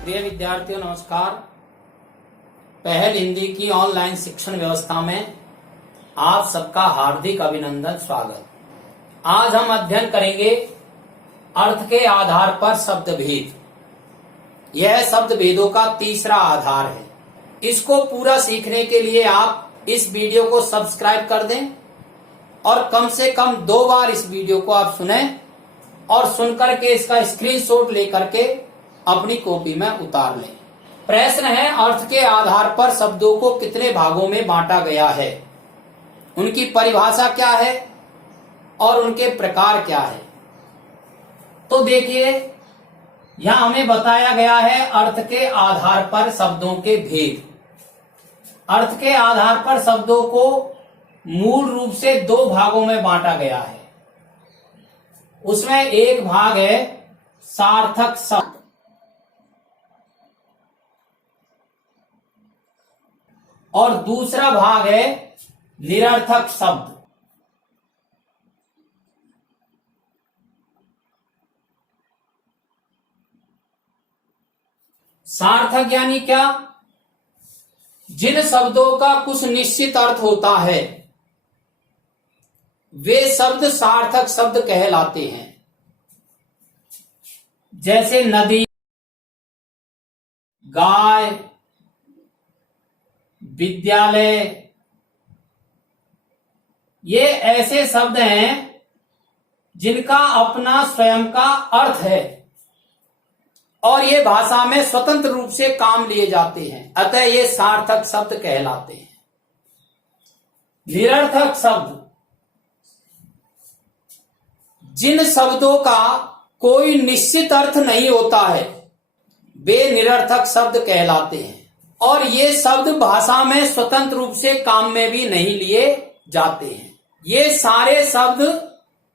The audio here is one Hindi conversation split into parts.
प्रिय विद्यार्थियों नमस्कार। पहल हिंदी की ऑनलाइन शिक्षण व्यवस्था में आप सबका हार्दिक अभिनंदन स्वागत। आज हम अध्ययन करेंगे अर्थ के आधार पर शब्द भेद। यह शब्द भेदों का तीसरा आधार है। इसको पूरा सीखने के लिए आप इस वीडियो को सब्सक्राइब कर दें और कम से कम 2 बार इस वीडियो को आप सुनें और सुनकर के इसका स्क्रीनशॉट लेकर के अपनी कॉपी में उतार लें। प्रश्न है, अर्थ के आधार पर शब्दों को कितने भागों में बांटा गया है, उनकी परिभाषा क्या है और उनके प्रकार क्या है। तो देखिए, यहां हमें बताया गया है अर्थ के आधार पर शब्दों के भेद। अर्थ के आधार पर शब्दों को मूल रूप से 2 भागों में बांटा गया है। उसमें एक भाग है सार्थक शब्द और दूसरा भाग है निरर्थक शब्द। सार्थक यानी क्या? जिन शब्दों का कुछ निश्चित अर्थ होता है वे शब्द सार्थक शब्द कहलाते हैं। जैसे नदी, गाय, विद्यालय, ये ऐसे शब्द हैं जिनका अपना स्वयं का अर्थ है और ये भाषा में स्वतंत्र रूप से काम लिए जाते हैं, अतः ये सार्थक शब्द कहलाते हैं। निरर्थक शब्द जिन शब्दों का कोई निश्चित अर्थ नहीं होता है वे निरर्थक शब्द कहलाते हैं और ये शब्द भाषा में स्वतंत्र रूप से काम में भी नहीं लिए जाते हैं। ये सारे शब्द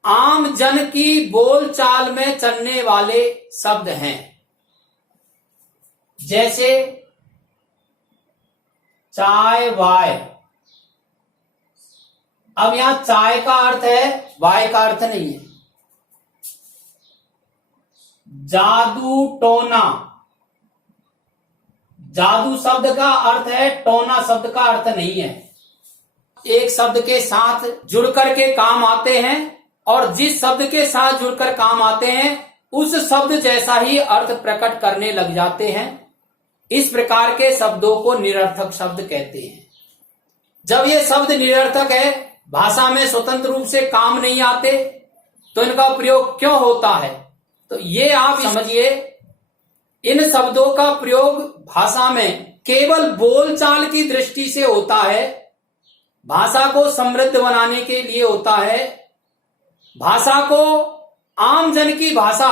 आम जन की बोलचाल में चलने वाले शब्द हैं। जैसे चाय, वाय। अब यहां चाय का अर्थ है, वाय का अर्थ नहीं है। जादू, टोना। जादू शब्द का अर्थ है, टोना शब्द का अर्थ नहीं है। एक शब्द के साथ जुड़कर के काम आते हैं और जिस शब्द के साथ जुड़कर काम आते हैं उस शब्द जैसा ही अर्थ प्रकट करने लग जाते हैं। इस प्रकार के शब्दों को निरर्थक शब्द कहते हैं। जब ये शब्द निरर्थक है, भाषा में स्वतंत्र रूप से काम नहीं आते, तो इनका प्रयोग क्यों होता है? तो ये आप समझिए, इन शब्दों का प्रयोग भाषा में केवल बोलचाल की दृष्टि से होता है, भाषा को समृद्ध बनाने के लिए होता है, भाषा को आम जन की भाषा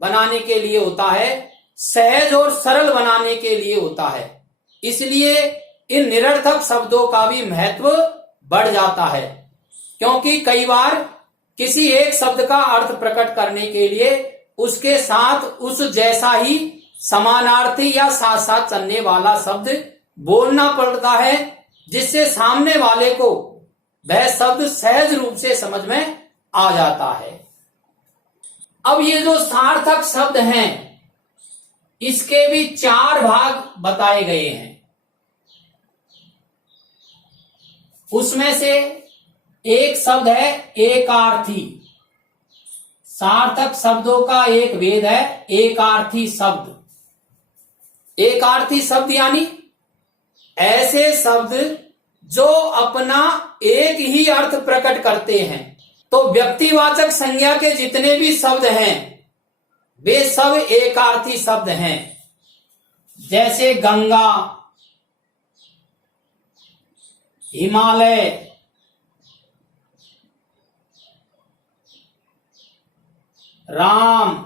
बनाने के लिए होता है, सहज और सरल बनाने के लिए होता है। इसलिए इन निरर्थक शब्दों का भी महत्व बढ़ जाता है, क्योंकि कई बार किसी एक शब्द का अर्थ प्रकट करने के लिए उसके साथ उस जैसा ही समानार्थी या साथ साथ चलने वाला शब्द बोलना पड़ता है, जिससे सामने वाले को वह शब्द सहज रूप से समझ में आ जाता है। अब ये जो सार्थक शब्द हैं, इसके भी 4 भाग बताए गए हैं। उसमें से एक शब्द है एकार्थी। सार्थक शब्दों का एक भेद है एकार्थी शब्द। एकार्थी शब्द यानी ऐसे शब्द जो अपना एक ही अर्थ प्रकट करते हैं। तो व्यक्तिवाचक संज्ञा के जितने भी शब्द हैं वे सब एकार्थी शब्द हैं। जैसे गंगा, हिमालय, राम,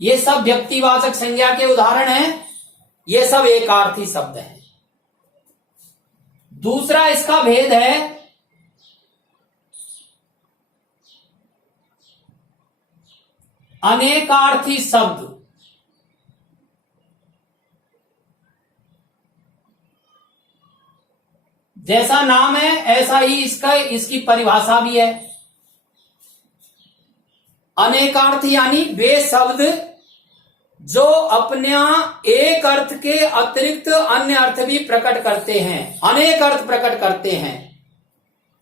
ये सब व्यक्तिवाचक संज्ञा के उदाहरण हैं। ये सब एकार्थी शब्द हैं। दूसरा इसका भेद है अनेकार्थी शब्द। जैसा नाम है ऐसा ही इसकी परिभाषा भी है। अनेकार्थ यानी वे शब्द जो अपने एक अर्थ के अतिरिक्त अन्य अर्थ भी प्रकट करते हैं, अनेक अर्थ प्रकट करते हैं,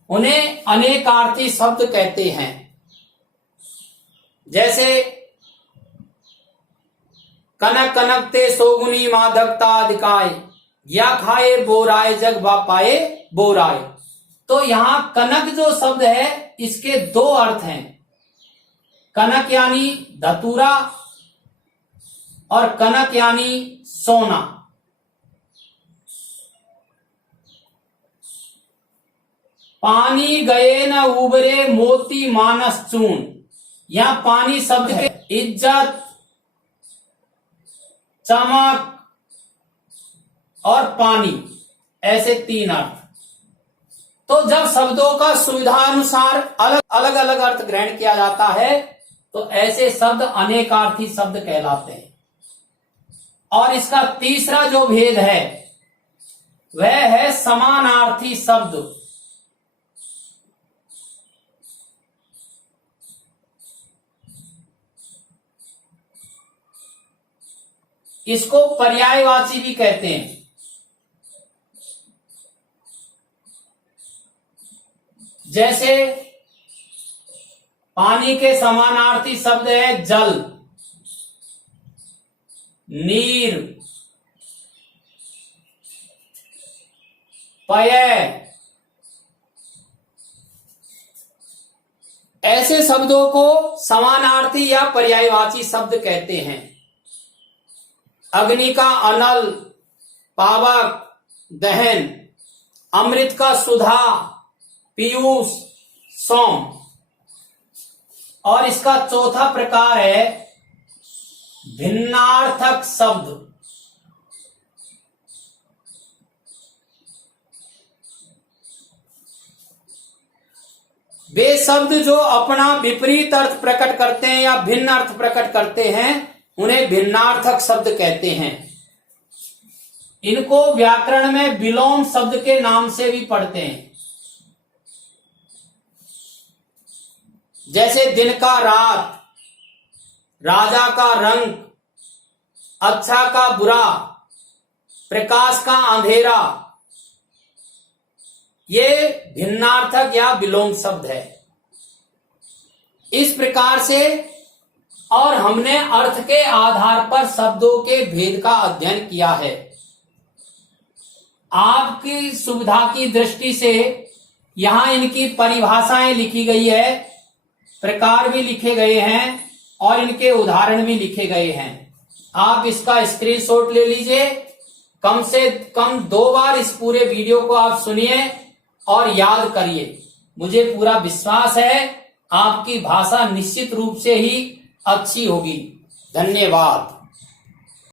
उन्हें अनेकार्थी शब्द कहते हैं। जैसे कनक कनकते सोगुनी माधकता अधिकाय, या खाए बोराय जग बापाए बोराय। तो यहां कनक जो शब्द है इसके दो अर्थ हैं। कनक यानी धतूरा और कनक यानी सोना। पानी गए न उबरे मोती मानस चून, या पानी शब्द के इज्जत, चमक और पानी, ऐसे तीन अर्थ। तो जब शब्दों का सुविधानुसार अलग अलग अर्थ ग्रहण किया जाता है तो ऐसे शब्द अनेकार्थी शब्द कहलाते हैं। और इसका तीसरा जो भेद है वह है समानार्थी शब्द। इसको पर्यायवाची भी कहते हैं। जैसे पानी के समानार्थी शब्द है जल, नीर, पय। ऐसे शब्दों को समानार्थी या पर्यायवाची शब्द कहते हैं। अग्नि का अनल, पावक, दहन, अमृत का सुधा, पीयूष, सोम। और इसका चौथा प्रकार है भिन्नार्थक शब्द। वे शब्द जो अपना विपरीत अर्थ प्रकट करते हैं या भिन्न अर्थ प्रकट करते हैं उन्हें भिन्नार्थक शब्द कहते हैं। इनको व्याकरण में विलोम शब्द के नाम से भी पढ़ते हैं। जैसे दिन का रात, राजा का रंग, अच्छा का बुरा, प्रकाश का अंधेरा, ये भिन्नार्थक या विलोम शब्द है। इस प्रकार से और हमने अर्थ के आधार पर शब्दों के भेद का अध्ययन किया है। आपकी सुविधा की दृष्टि से यहां इनकी परिभाषाएं लिखी गई है, प्रकार भी लिखे गए हैं और इनके उदाहरण भी लिखे गए हैं। आप इसका स्क्रीनशॉट ले लीजिए। कम से कम 2 बार इस पूरे वीडियो को आप सुनिए और याद करिए। मुझे पूरा विश्वास है आपकी भाषा निश्चित रूप से ही अच्छी होगी। धन्यवाद।